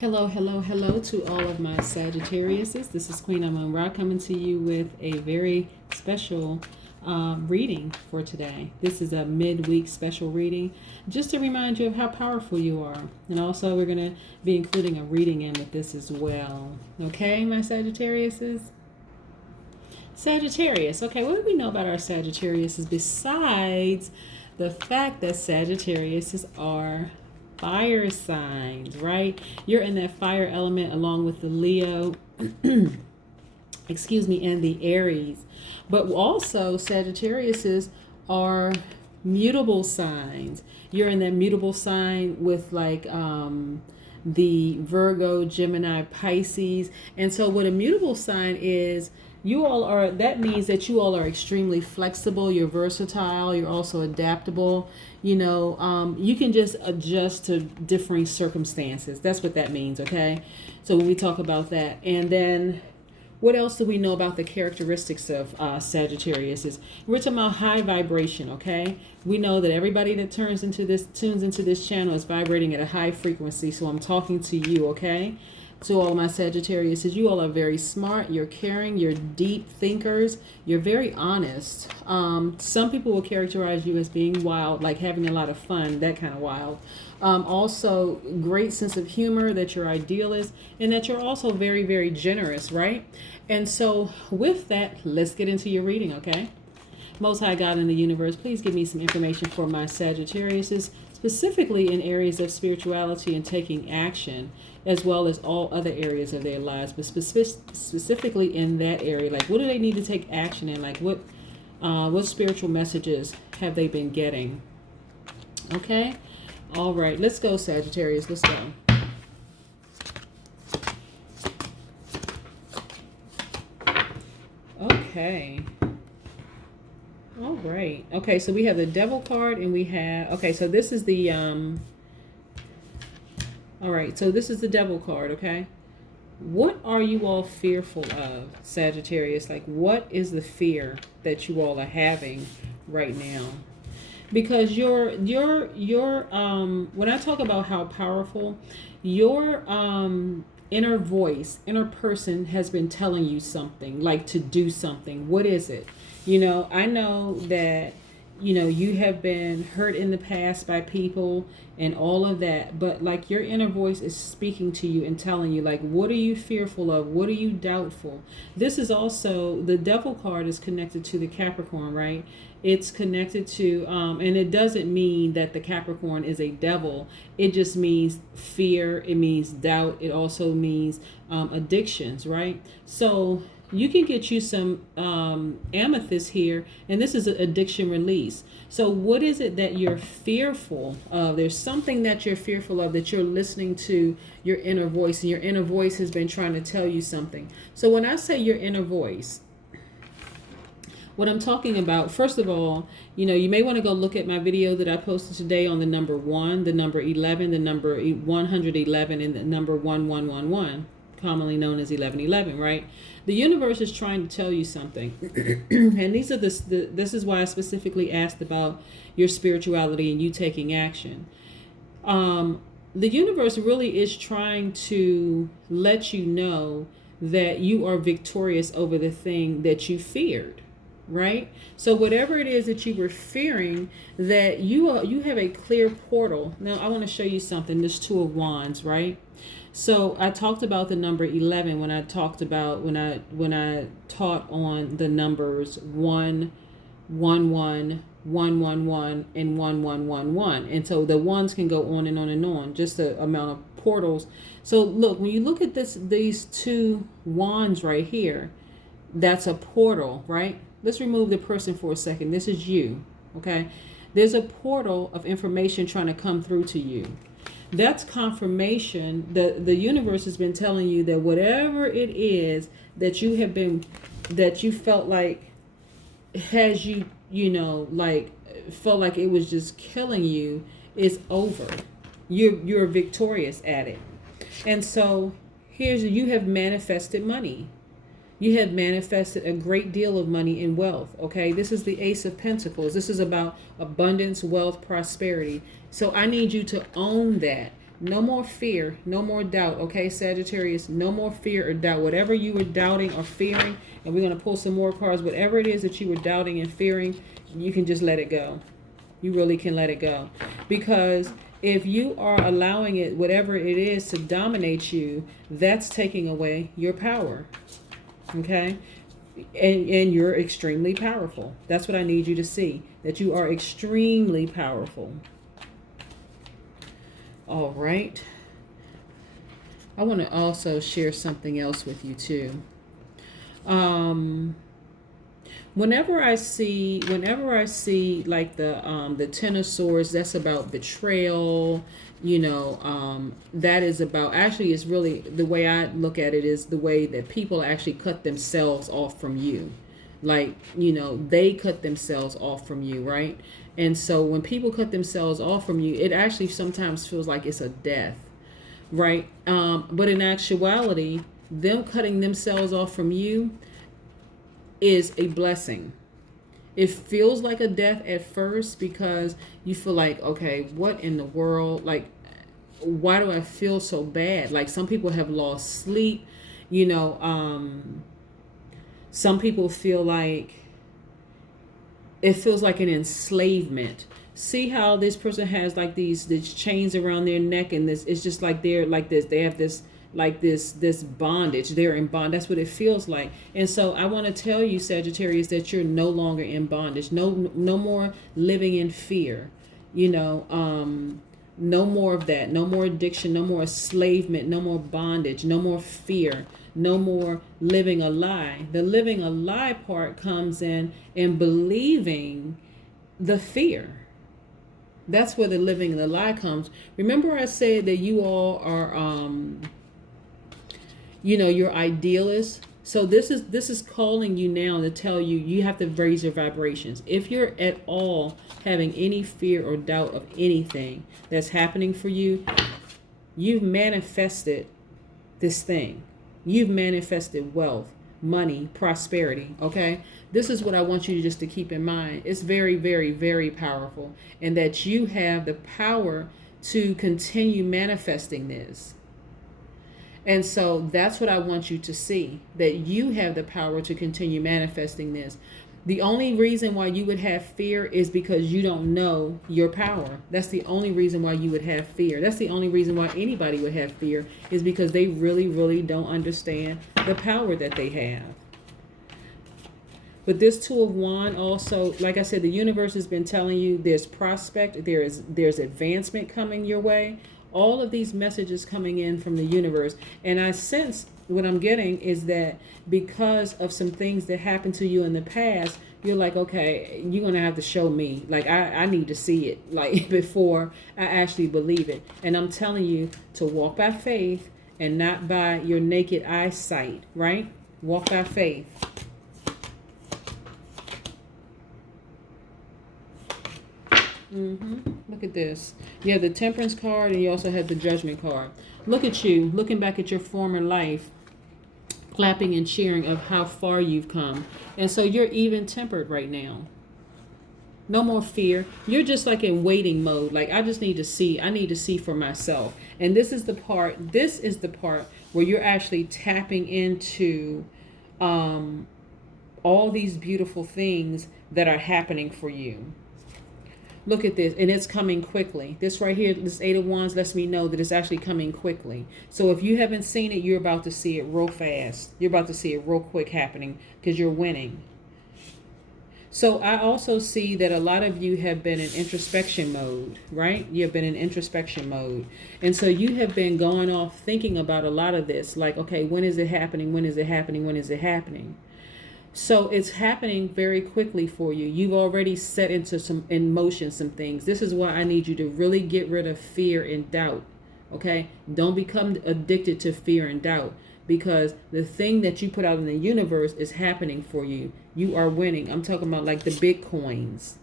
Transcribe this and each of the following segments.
Hello, hello, hello to all of my Sagittariuses. This is Queen Amun Ra coming to you with a very special reading for today. This is a midweek special reading just to remind you of how powerful you are. And also we're going to be including a reading in with this as well. Okay, my Sagittariuses? Sagittarius. Okay, what do we know about our Sagittariuses besides the fact that Sagittariuses are fire signs, right? You're in that fire element along with the Leo, excuse me, and the Aries. But also Sagittariuses are mutable signs. You're in that mutable sign with like the Virgo, Gemini, Pisces. And so what a mutable sign is, you all are, that means that you all are extremely flexible, you're versatile, you're also adaptable. You can just adjust to differing circumstances. That's what that means, okay? So when we talk about that, and then what else do we know about the characteristics of Sagittarius? We're talking about high vibration, okay? We know that everybody that tunes into this channel is vibrating at a high frequency. So I'm talking to you, okay? To all of my Sagittarius, you all are very smart, you're caring, you're deep thinkers, you're very honest. Some people will characterize you as being wild, like having a lot of fun, that kind of wild. Also, great sense of humor, that you're idealist, and that you're also very, very generous, right? And so with that, let's get into your reading, okay? Most High God in the universe, please give me some information for my Sagittariuses, specifically in areas of spirituality and taking action, as well as all other areas of their lives, but specifically in that area. Like, what do they need to take action in? Like, what spiritual messages have they been getting? Okay? All right, let's go, Sagittarius. Let's go. Okay. All right. Okay, so we have the Devil card, and we have, okay, so this is the all right, so this is the Devil card, okay? What are you all fearful of, Sagittarius? Like, what is the fear that you all are having right now? Because when I talk about how powerful, your inner voice, inner person has been telling you something, like to do something. What is it? I know that you have been hurt in the past by people and all of that, but like your inner voice is speaking to you and telling you, like, what are you fearful of? What are you doubtful? This is also, the Devil card is connected to the Capricorn, right? It's connected to, and it doesn't mean that the Capricorn is a devil. It just means fear. It means doubt. It also means addictions, right? So you can get you some amethyst here, and this is an addiction release. So what is it that you're fearful of? There's something that you're fearful of, that you're listening to your inner voice, and your inner voice has been trying to tell you something. So when I say your inner voice, what I'm talking about, first of all, you may want to go look at my video that I posted today on the number 1, the number 11, the number 111, and the number 1111, commonly known as 1111, right? The universe is trying to tell you something. And these are this is why I specifically asked about your spirituality and you taking action. The universe really is trying to let you know that you are victorious over the thing that you feared. Right? So whatever it is that you were fearing, that you have a clear portal. Now I want to show you something. This 2 of Wands, right? So I talked about the number 11 when I taught on the numbers 1, 1, 1, 1, 1, 1, and 1, 1, 1, 1. And so the ones can go on and on and on, just the amount of portals. So look, when you look at these 2 wands right here, that's a portal, right? Let's remove the person for a second. This is you, okay? There's a portal of information trying to come through to you. That's confirmation. The universe has been telling you that whatever it is that you felt like has you, felt like it was just killing you, is over. You're victorious at it. And so you have manifested money. You have manifested a great deal of money and wealth, okay? This is the Ace of Pentacles. This is about abundance, wealth, prosperity. So I need you to own that. No more fear, no more doubt. Okay, Sagittarius, no more fear or doubt. Whatever you were doubting or fearing, and we're going to pull some more cards. Whatever it is that you were doubting and fearing, you can just let it go. You really can let it go. Because if you are allowing it, whatever it is, to dominate you, that's taking away your power. Okay? And you're extremely powerful. That's what I need you to see. That you are extremely powerful. All right. I want to also share something else with you too. Whenever I see like the Ten of Swords, that's about betrayal. That is about, actually, it's really, the way I look at it is the way that people actually cut themselves off from you. Like, they cut themselves off from you, right? And so when people cut themselves off from you, it actually sometimes feels like it's a death, right? But in actuality, them cutting themselves off from you is a blessing. It feels like a death at first because you feel like, okay, what in the world? Like, why do I feel so bad? Like, some people have lost sleep, some people feel like it feels like an enslavement. See how this person has like these chains around their neck, and this, it's just like they're like this. They have this bondage. They're in bond. That's what it feels like. And so I want to tell you, Sagittarius, that you're no longer in bondage. No more living in fear. No more of that. No more addiction. No more enslavement. No more bondage. No more fear. No more living a lie. The living a lie part comes in believing the fear. That's where the living the lie comes. Remember I said that you all are, you're idealists. So this is calling you now to tell you, you have to raise your vibrations. If you're at all having any fear or doubt of anything that's happening for you, you've manifested this thing. You've manifested wealth, money, prosperity, okay? This is what I want you just to keep in mind. It's very, very, very powerful, and that you have the power to continue manifesting this. And so that's what I want you to see, that you have the power to continue manifesting this. The only reason why you would have fear is because you don't know your power. That's the only reason why you would have fear. That's the only reason why anybody would have fear, is because they really, really don't understand the power that they have. But this Two of Wands also, like I said, the universe has been telling you there's prospect, there's advancement coming your way. All of these messages coming in from the universe. And I sense what I'm getting is that because of some things that happened to you in the past, you're like, okay, you're going to have to show me. Like, I need to see it, like, before I actually believe it. And I'm telling you to walk by faith and not by your naked eyesight, right? Walk by faith. Look at this. You have the Temperance card, and you also have the Judgment card. Look at you, looking back at your former life, clapping and cheering of how far you've come. And so you're even tempered right now. No more fear. You're just like in waiting mode. Like, I just need to see. I need to see for myself. And this is the part where you're actually tapping into all these beautiful things that are happening for you. Look at this, and it's coming quickly. This right here, this Eight of Wands, lets me know that it's actually coming quickly. So if you haven't seen it, you're about to see it real fast. You're about to see it real quick happening, because you're winning. So I also see that a lot of you have been in introspection mode, right? You've been in introspection mode. And so you have been going off thinking about a lot of this. Like, okay, when is it happening? When is it happening? When is it happening? So it's happening very quickly for you. You've already set in motion some things. This is why I need you to really get rid of fear and doubt. Okay? Don't become addicted to fear and doubt, because the thing that you put out in the universe is happening for you. You are winning. I'm talking about like the Bitcoins.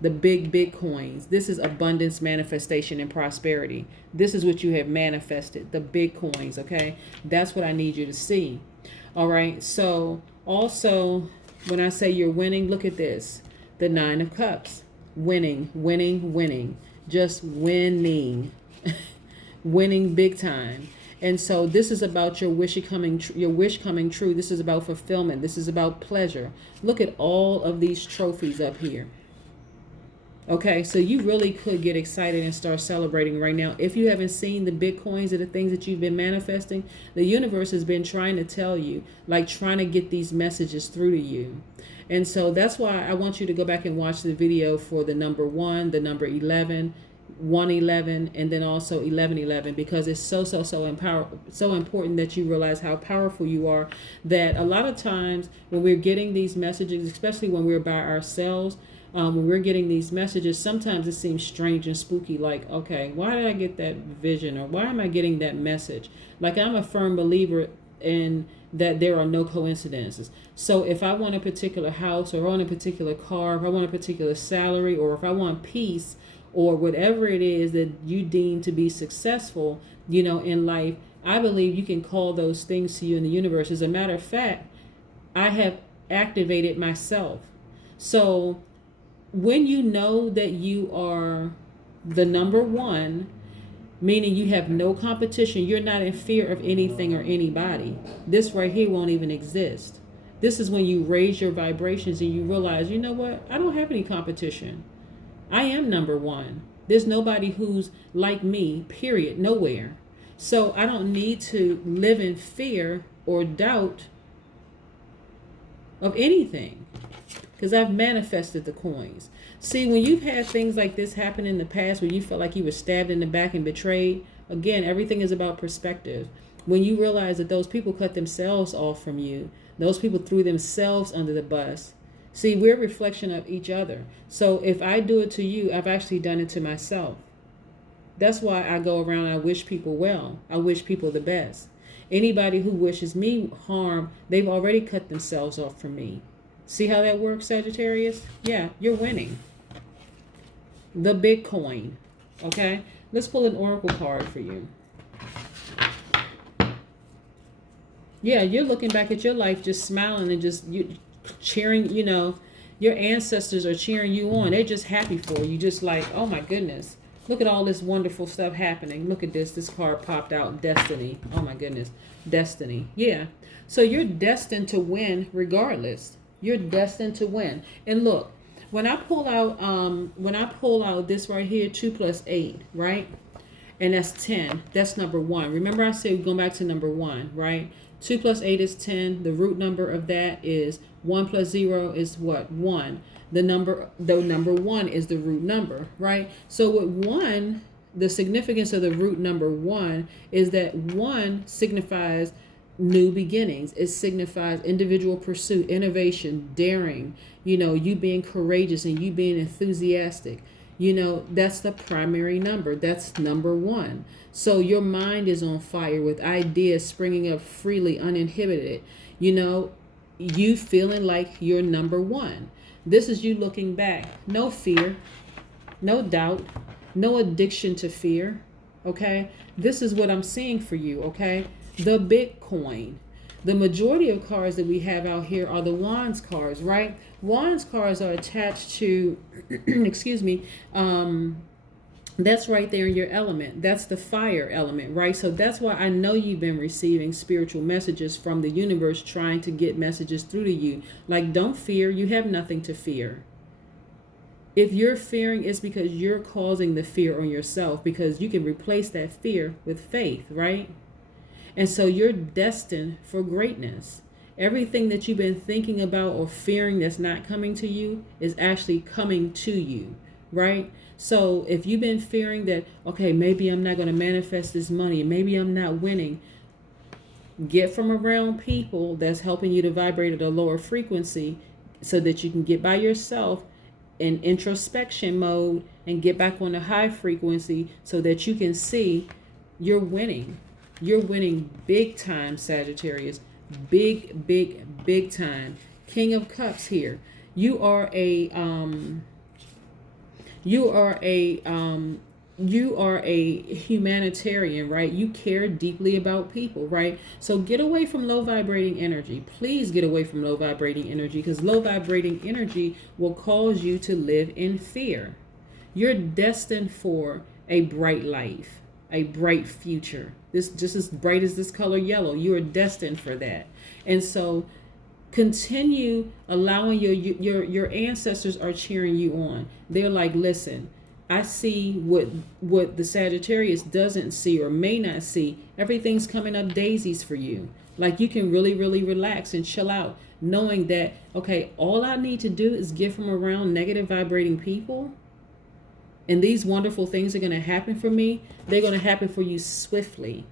The big Bitcoins. This is abundance, manifestation, and prosperity. This is what you have manifested. The Bitcoins. Okay? That's what I need you to see. All right? So also, when I say you're winning, look at this. The Nine of Cups. Winning, winning, winning. Just winning. winning big time. And so this is about your wish coming true. This is about fulfillment. This is about pleasure. Look at all of these trophies up here. Okay, so you really could get excited and start celebrating right now. If you haven't seen the Bitcoins or the things that you've been manifesting, the universe has been trying to tell you, like trying to get these messages through to you. And so that's why I want you to go back and watch the video for the number 1, the number 11, 111, and then also 1111, because it's so important that you realize how powerful you are. That a lot of times when we're getting these messages, especially when we're by ourselves, when we're getting these messages, sometimes it seems strange and spooky, like, okay, why did I get that vision, or why am I getting that message? Like, I'm a firm believer in that there are no coincidences. So if I want a particular house, or I want a particular car, if I want a particular salary, or if I want peace, or whatever it is that you deem to be successful, in life, I believe you can call those things to you in the universe. As a matter of fact, I have activated myself. So when you know that you are the number 1, meaning you have no competition, you're not in fear of anything or anybody, this right here won't even exist. This is when you raise your vibrations and you realize, you know what? I don't have any competition. I am number 1. There's nobody who's like me, period, nowhere. So I don't need to live in fear or doubt of anything, because I've manifested the coins. See, when you've had things like this happen in the past, where you felt like you were stabbed in the back and betrayed, again, everything is about perspective. When you realize that those people cut themselves off from you, those people threw themselves under the bus. See, we're a reflection of each other. So if I do it to you, I've actually done it to myself. That's why I go around and I wish people well. I wish people the best. Anybody who wishes me harm, they've already cut themselves off from me. See how that works, Sagittarius? Yeah, you're winning. The Bitcoin. Okay? Let's pull an oracle card for you. Yeah, you're looking back at your life just smiling and just cheering, your ancestors are cheering you on. They're just happy for you. Just like, oh my goodness. Look at all this wonderful stuff happening. Look at this. This card popped out. Destiny. Oh my goodness. Destiny. Yeah. So you're destined to win regardless. You're destined to win. And look, when I pull out this right here, 2 plus 8, right? And that's 10. That's number 1. Remember I said we're going back to number 1, right? 2 plus 8 is 10. The root number of that is 1 plus 0 is what? 1. The number 1 is the root number, right? So with 1, the significance of the root number 1 is that 1 signifies new beginnings. It signifies individual pursuit, innovation, daring, you being courageous and you being enthusiastic. That's the primary number. That's number 1. So your mind is on fire with ideas springing up freely, uninhibited. You feeling like you're number 1. This is you looking back. No fear, no doubt, no addiction to fear. Okay? This is what I'm seeing for you. Okay? The Bitcoin. The majority of cards that we have out here are the Wands cards, right? Wands cards are attached to, excuse me, that's right there in your element. That's the fire element, right? So that's why I know you've been receiving spiritual messages from the universe trying to get messages through to you. Like, don't fear. You have nothing to fear. If you're fearing, it's because you're causing the fear on yourself, because you can replace that fear with faith, right? And so you're destined for greatness. Everything that you've been thinking about or fearing that's not coming to you is actually coming to you, right? So if you've been fearing that, okay, maybe I'm not going to manifest this money, maybe I'm not winning, get from around people that's helping you to vibrate at a lower frequency so that you can get by yourself in introspection mode and get back on a high frequency so that you can see you're winning. You're winning big time, Sagittarius. Big, big, big time. King of Cups here. You are a humanitarian, right? You care deeply about people, right? So get away from low vibrating energy. Please get away from low vibrating energy, because low vibrating energy will cause you to live in fear. You're destined for a bright life. a bright future. This just as bright as this color yellow. You are destined for that. And so continue allowing your ancestors are cheering you on. They're like, listen, I see what the Sagittarius doesn't see or may not see. Everything's coming up daisies for you. Like, you can really, really relax and chill out, knowing that, okay, all I need to do is get from around negative vibrating people, and these wonderful things are going to happen for me. They're going to happen for you swiftly.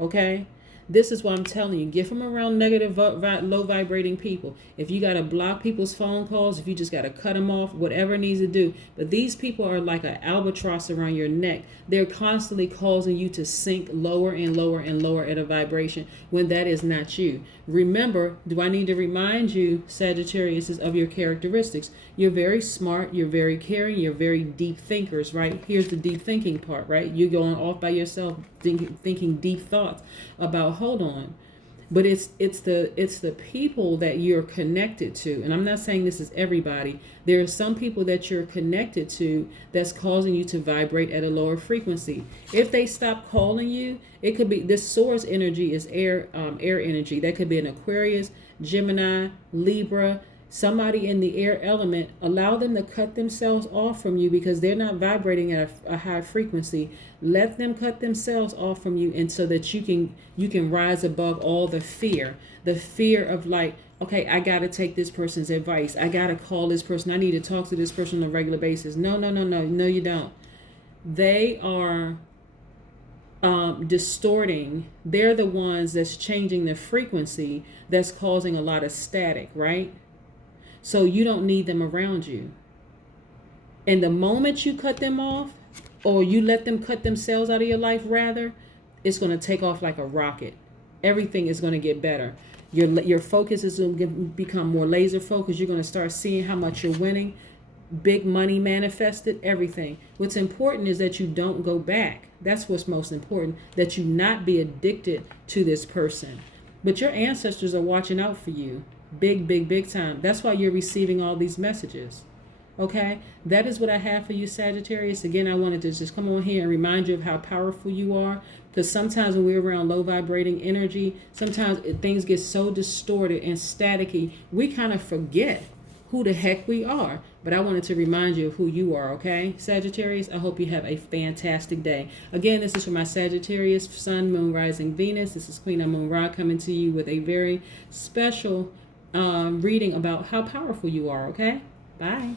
Okay? This is what I'm telling you. Get from around negative, low vibrating people. If you got to block people's phone calls, if you just got to cut them off, whatever it needs to do. But these people are like an albatross around your neck. They're constantly causing you to sink lower and lower and lower at a vibration when that is not you. Remember, do I need to remind you, Sagittarius, of your characteristics? You're very smart. You're very caring. You're very deep thinkers, right? Here's the deep thinking part, right? You're going off by yourself, thinking deep thoughts about, hold on. But it's the people that you're connected to. And I'm not saying this is everybody. There are some people that you're connected to that's causing you to vibrate at a lower frequency. If they stop calling you, it could be, this source energy is air energy. That could be an Aquarius, Gemini, Libra, somebody in the air element. Allow them to cut themselves off from you because they're not vibrating at a high frequency. Let them cut themselves off from you, and so that you can rise above all the fear of like, okay, I got to take this person's advice. I got to call this person. I need to talk to this person on a regular basis. No, you don't. They are distorting. They're the ones that's changing the frequency that's causing a lot of static, right? So you don't need them around you. And the moment you cut them off, or you let them cut themselves out of your life, rather, it's going to take off like a rocket. Everything is going to get better. Your focus is going to become more laser focused. You're going to start seeing how much you're winning. Big money manifested, everything. What's important is that you don't go back. That's what's most important, that you not be addicted to this person. But your ancestors are watching out for you. Big time. That's why you're receiving all these messages. Okay, that is what I have for you, Sagittarius. Again, I wanted to just come on here and remind you of how powerful you are, because sometimes when we're around low vibrating energy, sometimes things get so distorted and staticky, we kind of forget who the heck we are. But I wanted to remind you of who you are, okay, Sagittarius? I hope you have a fantastic day. Again, this is for my Sagittarius, Sun, Moon, Rising, Venus. This is Queen Amun Ra coming to you with a very special reading about how powerful you are, okay? Bye.